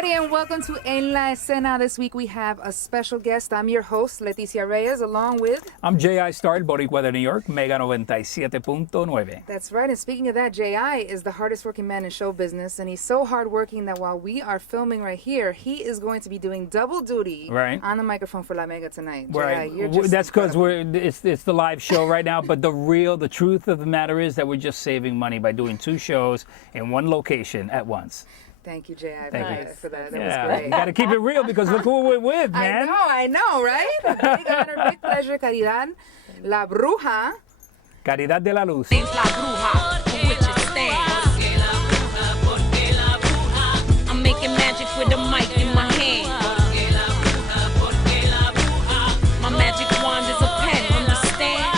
everybody, and welcome to En La Escena. This week we have a special guest. I'm your host, Leticia Reyes, along with... I'm J.I. Starr, Boricua de New York, Mega 97.9. That's right, and speaking of that, J.I. is the hardest working man in show business, and he's so hardworking that while we are filming right here, he is going to be doing double duty on the microphone for La Mega tonight. Right. J.I., That's because it's the live show right now, but the truth of the matter is that we're just saving money by doing two shows in one location at once. Thank you, J.I. Thank for that. That you. was great. You got to keep it real because look who we're with, man. I know, right? Big honor, big pleasure, Caridad, La Bruja. Caridad de la Luz. Name's La Bruja, for which it stands. I'm making magic with the mic in my hand. My magic wand is a pen, understand?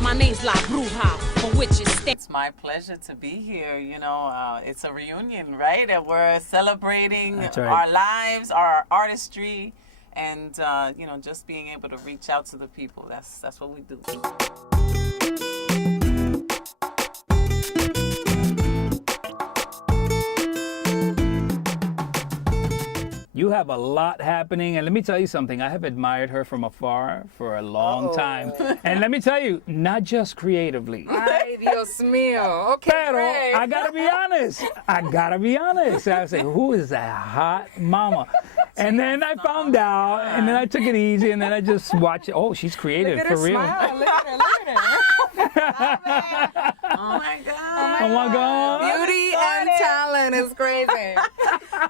My name's La Bruja, for which it stands. It's my pleasure to be here. It's a reunion, right? And we're celebrating our lives, our artistry, and just being able to reach out to the people. That's what we do. You have a lot happening, and let me tell you something. I have admired her from afar for a long time. And let me tell you, not just creatively. Ay, Dios mío. Okay, Pero great. I gotta be honest. I was like, who is that hot mama? And then I found out, and then I took it easy, and then I just watched it. Oh, she's creative, Look at for her real. smile. Look at her. Oh my God. Oh my God. Beauty and talent is crazy.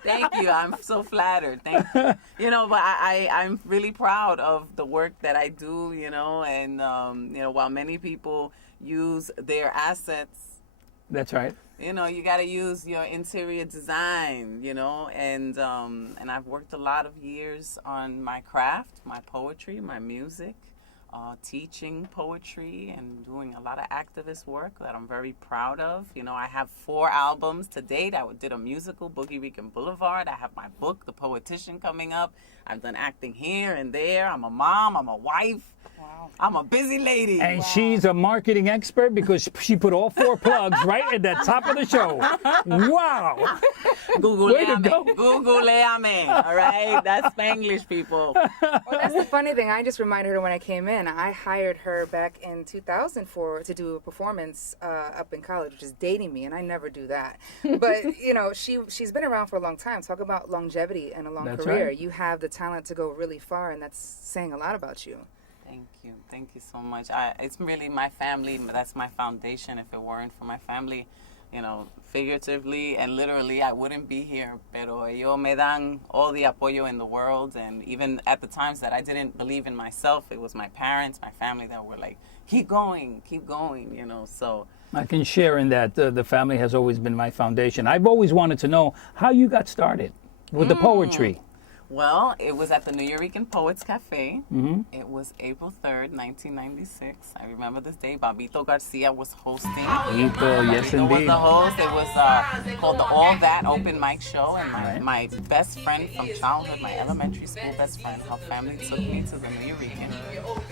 Thank you. I'm so flattered. Thank you. But I'm really proud of the work that I do, and, while many people use their assets, That's right. you got to use your interior design, and I've worked a lot of years on my craft, my poetry, my music, teaching poetry and doing a lot of activist work that I'm very proud of. I have 4 albums to date. I did a musical, Boogie Rican Boulevard. I have my book, The Poetician, coming up. I've done acting here and there. I'm a mom. I'm a wife. Wow. I'm a busy lady. And she's a marketing expert because she put all 4 plugs right at the top of the show. Wow. Way to go. Googleame. All right? That's Spanglish, people. Well, that's the funny thing. I just reminded her when I came in. I hired her back in 2004 to do a performance up in college, which is dating me, and I never do that. But, she's been around for a long time. Talk about longevity and a long career. Right. You have the talent to go really far, and that's saying a lot about you. Thank you so much. It's really my family. That's my foundation. If it weren't for my family, figuratively and literally, I wouldn't be here. Pero ellos me dan all the apoyo in the world. And even at the times that I didn't believe in myself, it was my parents, my family that were like, keep going, so. I can share in that the family has always been my foundation. I've always wanted to know how you got started with the poetry. Well, it was at the New Yorican Poets Cafe. Mm-hmm. It was April 3rd, 1996. I remember this day. Babito Garcia was hosting. Babito, yes, Babito was indeed. the host. It was called the All That Open Mic Show. And my best friend from childhood, my elementary school best friend, her family took me to the New Yorican.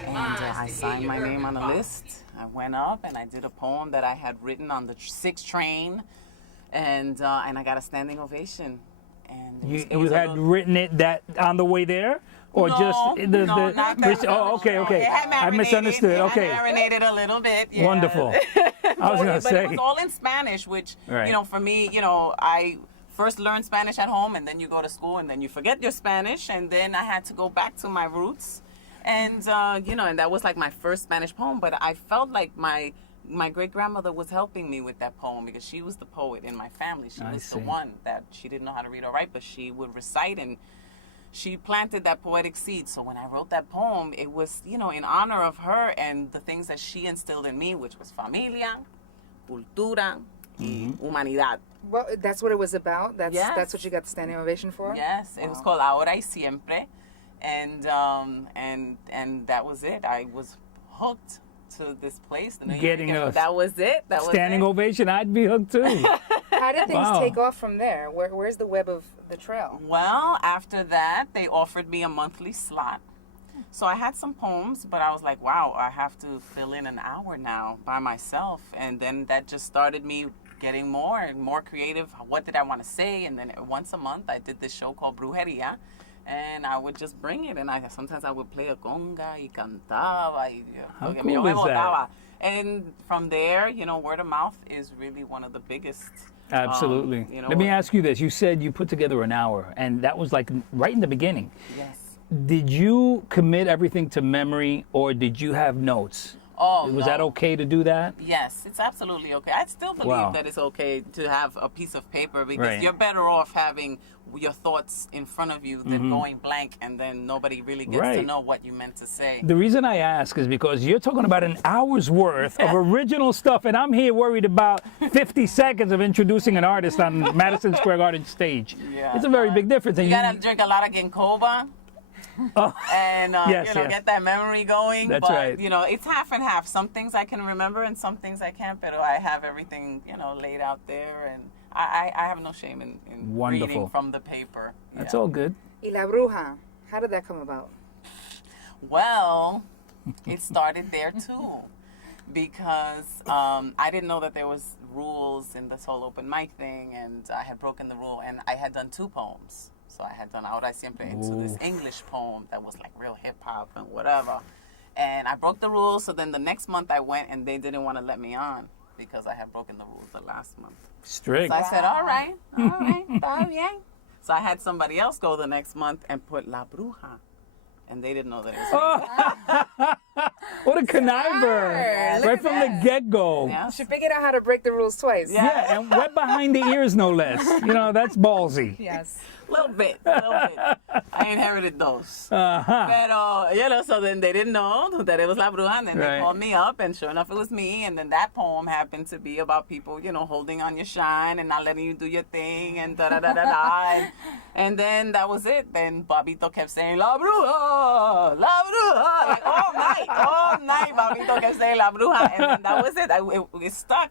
And I signed my name on a list. I went up and I did a poem that I had written on the 6 train. And I got a standing ovation. And You had written it that on the way there, or no, just the not that okay. It had I misunderstood. It Okay, had marinated a little bit. Yeah. Wonderful. I was gonna but say, it was all in Spanish, which Right. For me, I first learned Spanish at home, and then you go to school, and then you forget your Spanish, and then I had to go back to my roots, and and that was like my first Spanish poem. But I felt like my great-grandmother was helping me with that poem because she was the poit in my family. She was the one that she didn't know how to read or write, but she would recite, and she planted that poetic seed. So when I wrote that poem, it was, in honor of her and the things that she instilled in me, which was familia, cultura, y humanidad. Well, that's what it was about? That's Yes. That's what you got the standing ovation for? Yes, it was called Ahora y Siempre, and that was it. I was hooked to this place. Getting a that was it. That was standing it. ovation, I'd be hooked too. How did things Wow. take off from there? Where's the web of the trail? Well, after that, they offered me a monthly slot. So I had some poems, but I was like, wow, I have to fill in an hour now by myself. And then that just started me getting more and more creative. What did I want to say? And then once a month, I did this show called Brujeria. And I would just bring it, and sometimes I would play a conga y cantaba. How Yo cool me is that? botaba. And from there, word of mouth is really one of the biggest. Absolutely. Let me ask you this. You said you put together an hour, and that was like right in the beginning. Yes. Did you commit everything to memory, or did you have notes? Oh, Was no. that okay to do that? Yes, it's absolutely okay. I still believe Wow. that it's okay to have a piece of paper because Right. you're better off having your thoughts in front of you than going blank and then nobody really gets to Right. know what you meant to say. The reason I ask is because you're talking about an hour's worth of original stuff, and I'm here worried about 50 seconds of introducing an artist on Madison Square Garden stage. Yeah. It's a very big difference. And You gotta drink a lot of ginkgo and Yes, yes. get that memory going. That's but right. It's half and half. Some things I can remember and some things I can't. But I have everything laid out there, and I have no shame in Wonderful. reading from the paper. That's Yeah. all good. Y La Bruja, how did that come about? Well, it started there too, because I didn't know that there was rules in this whole open mic thing, and I had broken the rule, and I had done 2 poems. So I had done Ahora Siempre into this English poem that was like real hip hop and whatever, and I broke the rules. So then the next month I went, and they didn't want to let me on because I had broken the rules the last month. Strict. So I said, all right, está bien. So I had somebody else go the next month and put La Bruja. And they didn't know that it was What a conniver. Look Right at from that. the get-go. Yeah. She figured out how to break the rules twice. Yeah, and wet behind the ears, no less. That's ballsy. Yes. Little bit. I inherited those. Pero, so then they didn't know that it was La Bruja, and then Right. they called me up, and sure enough, it was me. And then that poem happened to be about people, holding on your shine and not letting you do your thing, and da-da-da-da-da. And then that was it. Then Babito kept saying, La Bruja, La Bruja. Like, all night, Babito kept saying La Bruja. And then that was it. It stuck.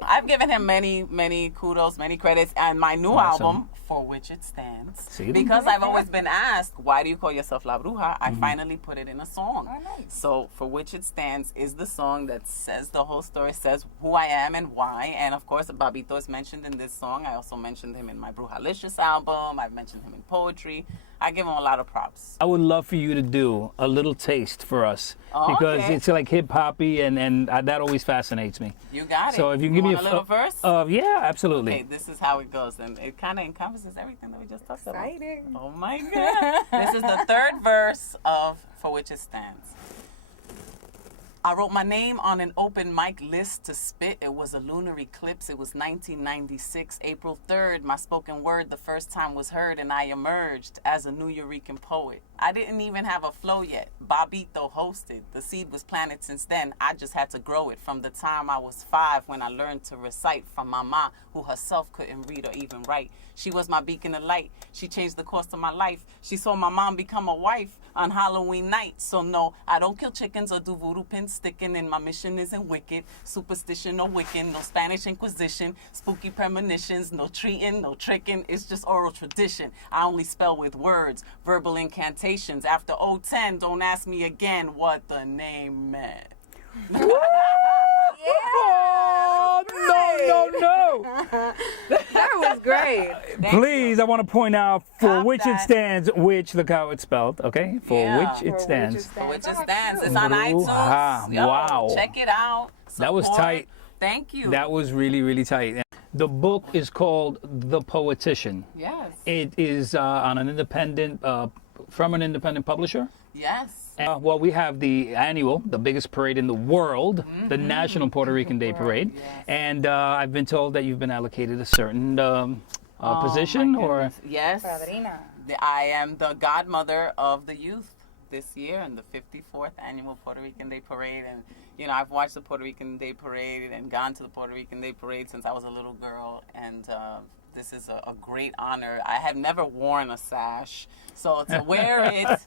I've given him many, many kudos, many credits, and my new Awesome. album, For Which It Stands. See? Because I've always been asked, why do you call yourself La Bruja? I finally put it in a song. Oh, nice. So For Which It Stands is the song that says the whole story, says who I am and why. And of course, Babito is mentioned in this song. I also mentioned him in my Brujalicious album. I've mentioned him in poetry. I give him a lot of props. I would love for you to do a little taste for us Oh, because okay. it's like hip hoppy and that always fascinates me. You got it. So if you can give me want a little verse? Yeah, absolutely. Okay, this is how it goes, and it kind of encompasses everything that we just talked about. Exciting. Oh my God. This is the 3rd verse of For Which It Stands. I wrote my name on an open mic list to spit. It was a lunar eclipse. It was 1996, April 3rd. My spoken word the first time was heard, and I emerged as a New Eurekan poet. I didn't even have a flow yet. Babito hosted. The seed was planted since then. I just had to grow it from the time I was 5 when I learned to recite from Mama, who herself couldn't read or even write. She was my beacon of light. She changed the course of my life. She saw my mom become a wife on Halloween night. So no, I don't kill chickens or do voodoo pins sticking, and my mission isn't wicked. Superstition or Wiccan, no Spanish Inquisition, spooky premonitions, no treating, no tricking. It's just oral tradition. I only spell with words, verbal incantations. After 010, don't ask me again what the name meant. Oh, no. That was great. Please, I want to point out for Stop which it that. stands, which, look how it's spelled, okay? For Yeah. which it For stands. For Which It Oh, Stands. cute. It's on Bruja. iTunes. Yo, Wow. check it out. That was Support. tight. Thank you. That was really, really tight. The book is called The Poetician. Yes. It is on an independent, from an independent publisher. Yes. Well, we have the annual, the biggest parade in the world, the National Puerto Rican Day Parade. Yes. And I've been told that you've been allocated a certain position my or... goodness. Yes. Padrina. I am the godmother of the youth this year in the 54th annual Puerto Rican Day Parade. And, I've watched the Puerto Rican Day Parade and gone to the Puerto Rican Day Parade since I was a little girl. And this is a great honor. I have never worn a sash. So to wear it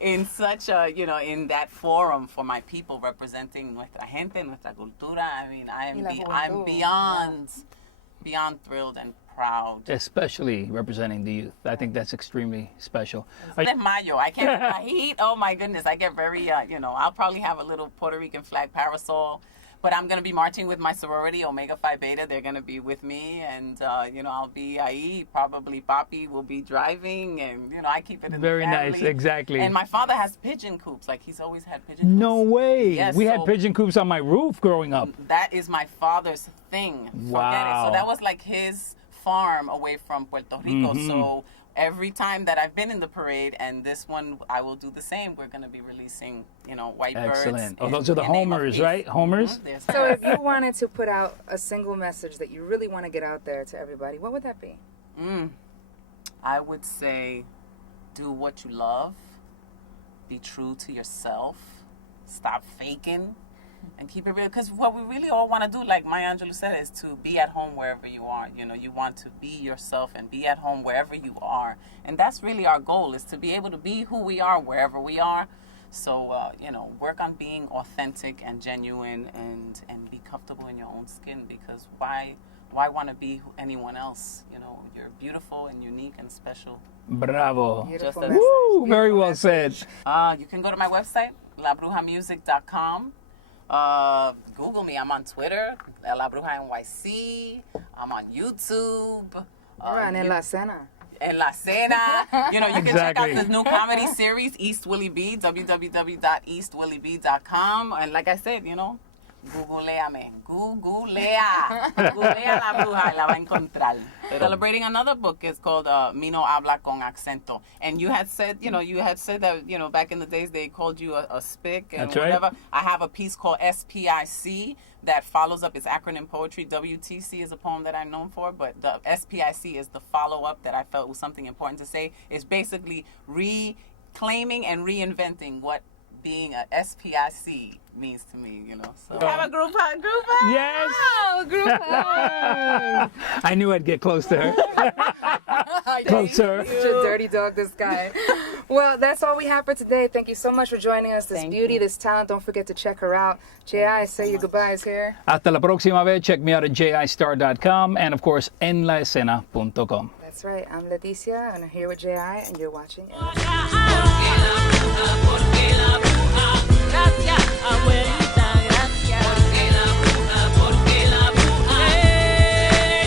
in such a, in that forum for my people representing nuestra gente, nuestra cultura, Y la I'm juventud. beyond thrilled and proud. Especially representing the youth. I think that's extremely special. Are you- Mayo. I can't with my heat. Oh my goodness, I get very, I'll probably have a little Puerto Rican flag parasol. But I'm going to be marching with my sorority, Omega Phi Beta. They're going to be with me. And, I'll be ahí. Probably Papi will be driving. And, I keep it in Very the family. nice, exactly. And my father has pigeon coops. Like, he's always had pigeon coops. No way. Yes, We had pigeon coops on my roof growing up. That is my father's thing. Forget it. Wow. So that was like his farm away from Puerto Rico. So every time that I've been in the parade, and this one I will do the same, we're going to be releasing, white birds. Excellent. Oh, those are the homers, right? Homers? So if you wanted to put out a single message that you really want to get out there to everybody, what would that be? I would say do what you love. Be true to yourself. Stop faking. And keep it real, because what we really all want to do, like Maya Angelou said, is to be at home wherever you are. You want to be yourself and be at home wherever you are. And that's really our goal, is to be able to be who we are wherever we are. So, work on being authentic and genuine and be comfortable in your own skin, because why want to be anyone else? You're beautiful and unique and special. Bravo. Beautiful Just as- message. Woo, very Beautiful well message. said. You can go to my website, labrujamusic.com. Google me. I'm on Twitter, La Bruja NYC. I'm on YouTube. And in La Escena. En La Escena. You can check out Exactly. this new comedy series, East Willie B, www.eastwillieb.com. And like I said, Googleame. Googlea La Bruja y la va a encontrar. Celebrating another book is called Mi no habla con acento. And you had said that, back in the days they called you a spick and That's right. whatever. I have a piece called SPIC that follows up its acronym poetry. WTC is a poem that I'm known for, but the SPIC is the follow-up that I felt was something important to say. It's basically reclaiming and reinventing what being a SPIC means to me, So have a group hug. Yes. Oh, group hug. I knew I'd get close to her. Closer. Such a dirty dog, this guy. Well, that's all we have for today. Thank you so much for joining us. This Thank beauty, you. this talent. Don't forget to check her out. J.I., say your goodbyes here. Hasta la próxima vez. Check me out at jistar.com and, of course, enlaescena.com. That's right. I'm Leticia, and I'm here with J.I., and you're watching it. Gracias, abuelita, gracias. Porque la bruja,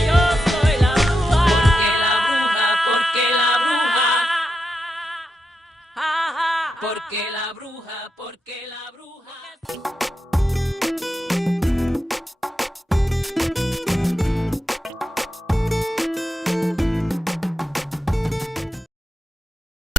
yo soy la bruja. Porque la bruja. Porque la bruja, porque la bruja.